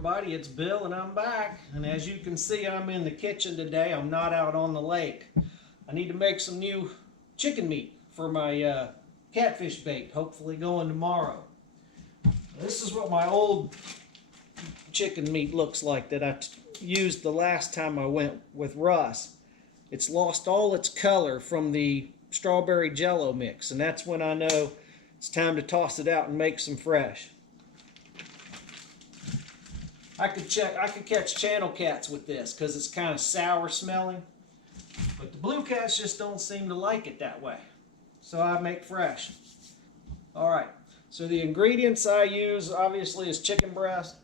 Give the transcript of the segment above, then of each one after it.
everybody, it's Bill and I'm back. And as you can see, I'm in the kitchen today. I'm not out on the lake. I need to make some new chicken meat for my catfish bait, hopefully going tomorrow. This is what my old chicken meat looks like that I used the last time I went with Russ. It's lost all its color from the strawberry jello mix, and that's when I know it's time to toss it out and make some fresh. I could catch channel cats with this because it's kind of sour smelling, but the blue cats just don't seem to like it that way. So I make fresh. All right, so the ingredients I use obviously is chicken breast,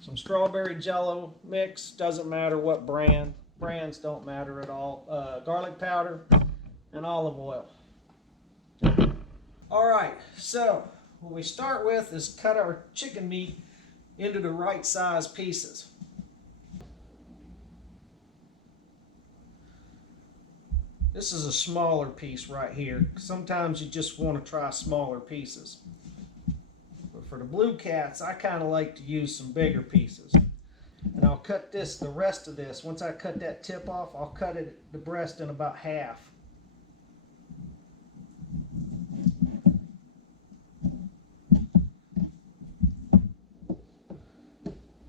some strawberry jello mix, doesn't matter what brand, brands don't matter at all, garlic powder, and olive oil. All right, so what we start with is cut our chicken meat into the right size pieces. This is a smaller piece right here. Sometimes you just want to try smaller pieces. But for the blue cats, I kind of like to use some bigger pieces. And I'll cut the rest of this, once I cut that tip off, I'll cut the breast in about half.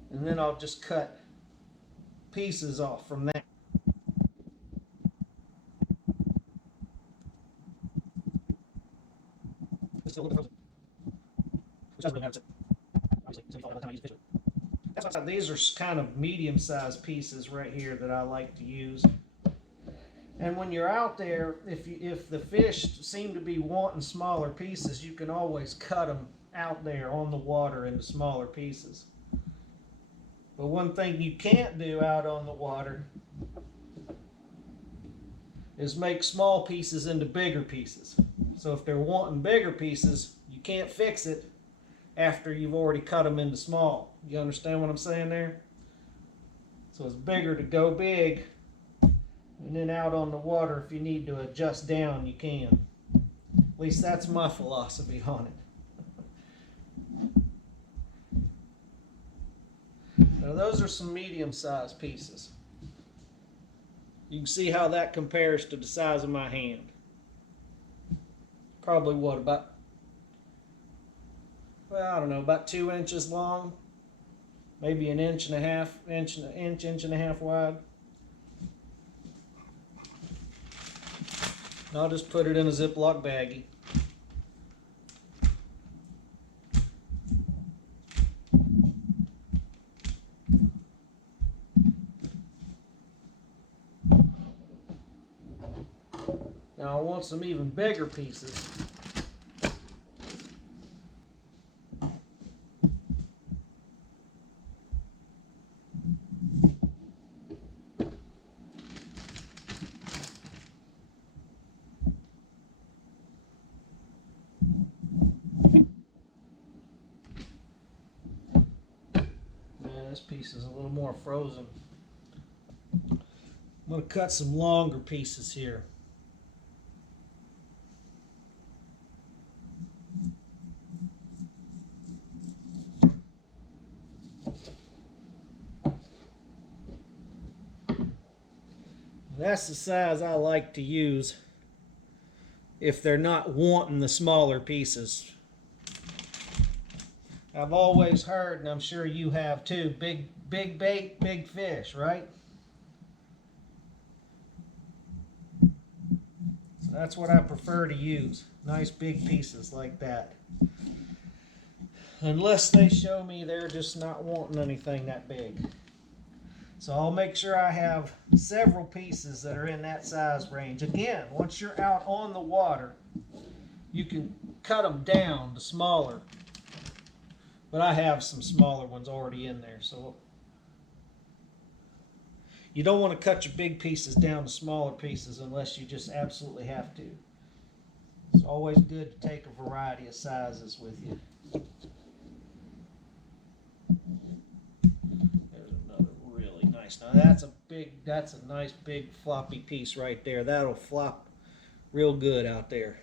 And then I'll just cut pieces off from that. These are kind of medium-sized pieces right here that I like to use. And when you're out there, if the fish seem to be wanting smaller pieces, you can always cut them out there on the water into smaller pieces. But one thing you can't do out on the water is make small pieces into bigger pieces. So if they're wanting bigger pieces, you can't fix it after you've already cut them into small. You understand what I'm saying there? So it's bigger to go big, and then out on the water, if you need to adjust down, you can. At least that's my philosophy on it. Now those are some medium-sized pieces. You can see how that compares to the size of my hand. Probably what, about, well, I don't know, about 2 inches long, maybe an inch and a half, inch and a half wide. And I'll just put it in a Ziploc baggie. Now I want some even bigger pieces. This piece is a little more frozen. I'm going to cut some longer pieces here. That's the size I like to use if they're not wanting the smaller pieces. I've always heard, and I'm sure you have too, big bait, big fish, right? So that's what I prefer to use. Nice big pieces like that. Unless they show me they're just not wanting anything that big. So I'll make sure I have several pieces that are in that size range. Again, once you're out on the water, you can cut them down to smaller. But I have some smaller ones already in there. So you don't want to cut your big pieces down to smaller pieces unless you just absolutely have to. It's always good to take a variety of sizes with you. Now that's a nice big floppy piece right there. That'll flop real good out there.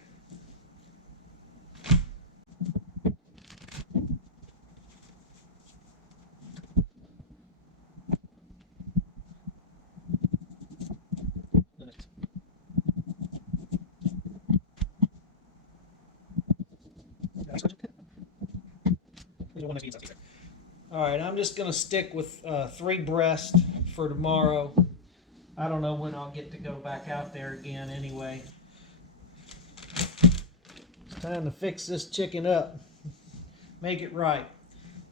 All right, I'm just gonna stick with 3 breast for tomorrow. I don't know when I'll get to go back out there again anyway. It's time to fix this chicken up. Make it right.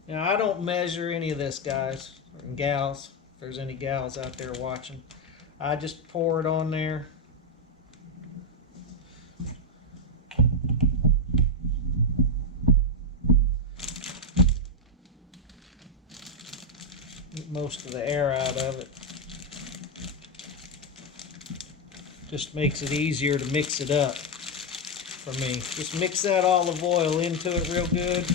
Now, I don't measure any of this, guys and gals, if there's any gals out there watching. I just pour it on there. Get most of the air out of it. Just makes it easier to mix it up for me. Just mix that olive oil into it real good.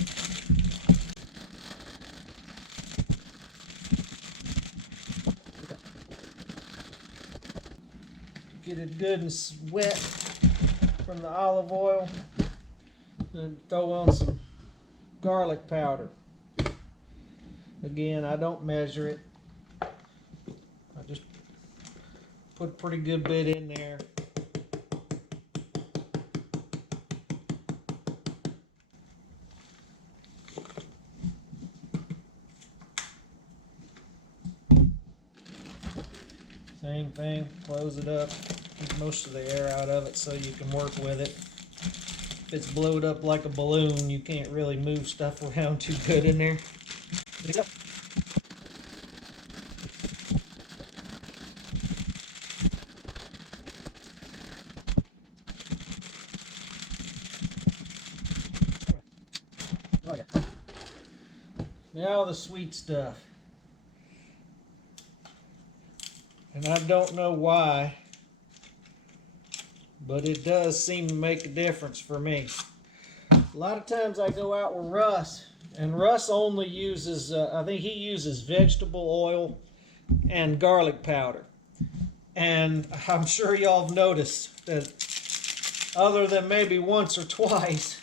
Get it good and wet from the olive oil. And throw on some garlic powder. Again, I don't measure it. I just put a pretty good bit in there. Same thing, close it up, keep most of the air out of it so you can work with it. If it's blowed up like a balloon, you can't really move stuff around too good in there. Now the sweet stuff. And I don't know why, but it does seem to make a difference for me. A lot of times I go out with Russ, and Russ only uses, I think he uses vegetable oil and garlic powder. And I'm sure y'all have noticed that other than maybe once or twice,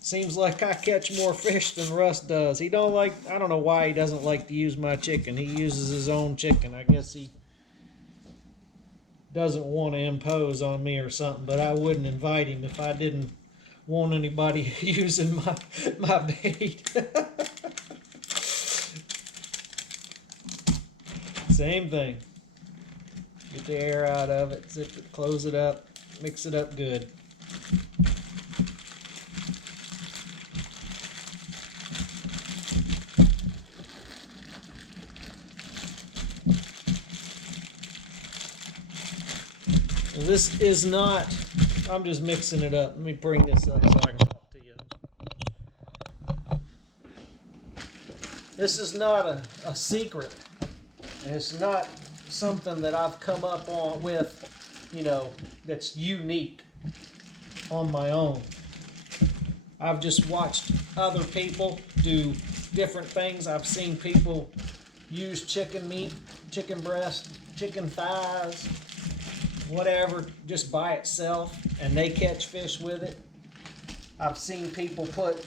seems like I catch more fish than Russ does. He don't like, I don't know why he doesn't like to use my chicken. He uses his own chicken. I guess he doesn't want to impose on me or something, but I wouldn't invite him if I didn't want anybody using my bait. Same thing. Get the air out of it, zip it, close it up, mix it up good. This is not, I'm just mixing it up. Let me bring this up so I can talk to you. This is not a secret. And it's not something that I've come up on with, you know, that's unique on my own. I've just watched other people do different things. I've seen people use chicken meat, chicken breast, chicken thighs, whatever, just by itself, and they catch fish with it. I've seen people put,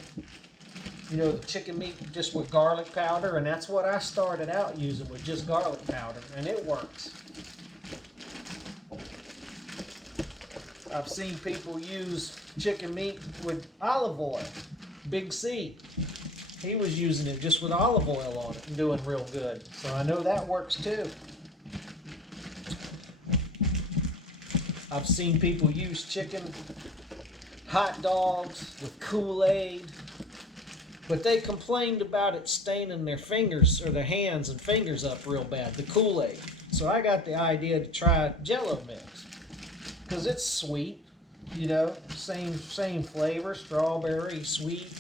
you know, the chicken meat just with garlic powder, and that's what I started out using, with just garlic powder, and it works. I've seen people use chicken meat with olive oil. Big C, he was using it just with olive oil on it and doing real good. So I know that works too. I've seen people use chicken hot dogs with Kool-Aid, but they complained about it staining their fingers or their hands and fingers up real bad, the Kool-Aid. So I got the idea to try Jello mix, because it's sweet, you know, same flavor, strawberry, sweet,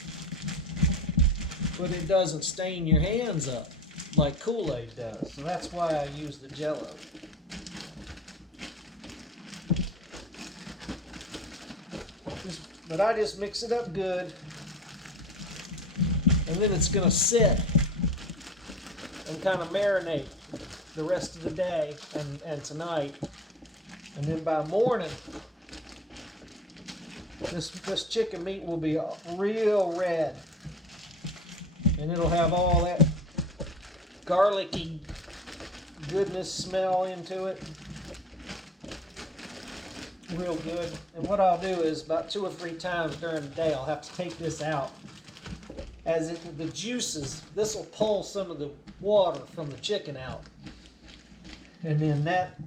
but it doesn't stain your hands up like Kool-Aid does. So that's why I use the Jello. But I just mix it up good, and then it's going to sit and kind of marinate the rest of the day and tonight. And then by morning, this chicken meat will be real red, and it'll have all that garlicky goodness smell into it. real good. And what I'll do is about 2 or 3 times during the day, I'll have to take this out. As the juices, this will pull some of the water from the chicken out. And then that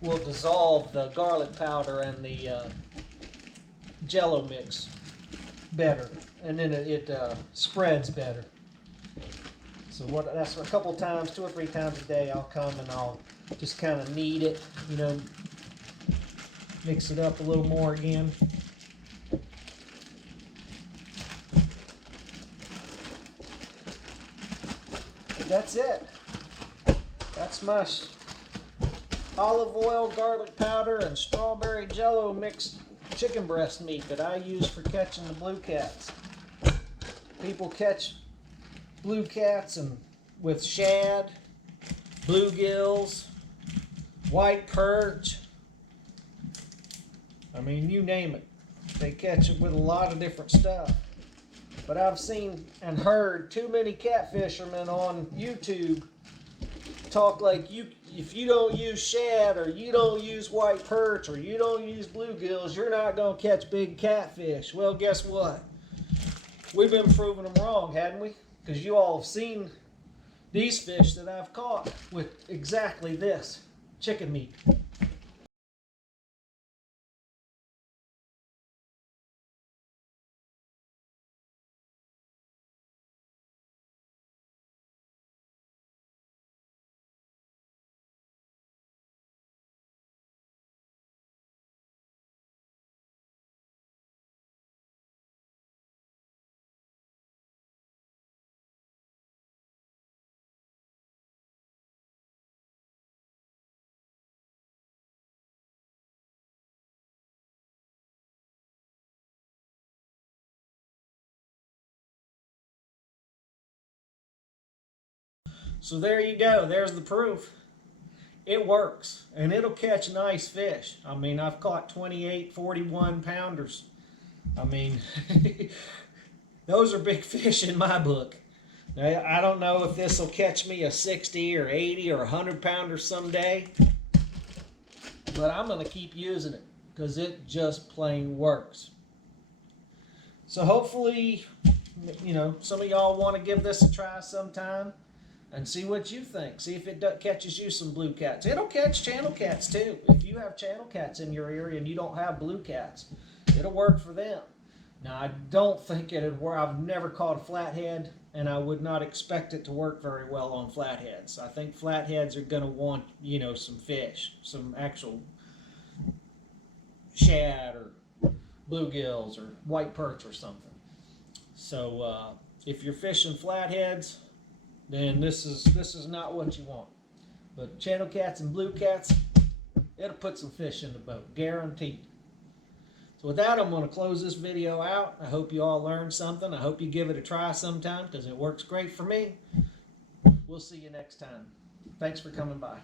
will dissolve the garlic powder and the Jello mix better. And then it spreads better. So that's a couple times, 2 or 3 times a day, I'll come and I'll just kind of knead it, you know, mix it up a little more again. But that's it. That's my olive oil, garlic powder, and strawberry Jello mixed chicken breast meat that I use for catching the blue cats. People catch blue cats with shad, bluegills, white perch. I mean, you name it. They catch it with a lot of different stuff. But I've seen and heard too many catfishermen on YouTube talk like if you don't use shad or you don't use white perch or you don't use bluegills, you're not going to catch big catfish. Well, guess what? We've been proving them wrong, hadn't we? Because you all have seen these fish that I've caught with exactly this chicken meat. So there you go. There's the proof. It works, and it'll catch nice fish. I mean, I've caught 28, 41 pounders. I mean, those are big fish in my book. Now, I don't know if this will catch me a 60 or 80 or 100 pounder someday, but I'm going to keep using it because it just plain works. So hopefully, you know, some of y'all want to give this a try sometime and see what you think. See if it catches you some blue cats. It'll catch channel cats too. If you have channel cats in your area and you don't have blue cats, it'll work for them. Now, I don't think it'd work. I've never caught a flathead, and I would not expect it to work very well on flatheads. I think flatheads are going to want, you know, some fish, some actual shad or bluegills or white perch or something. So if you're fishing flatheads, then this is not what you want. But channel cats and blue cats, it'll put some fish in the boat, guaranteed. So with that, I'm going to close this video out. I hope you all learned something. I hope you give it a try sometime because it works great for me. We'll see you next time. Thanks for coming by.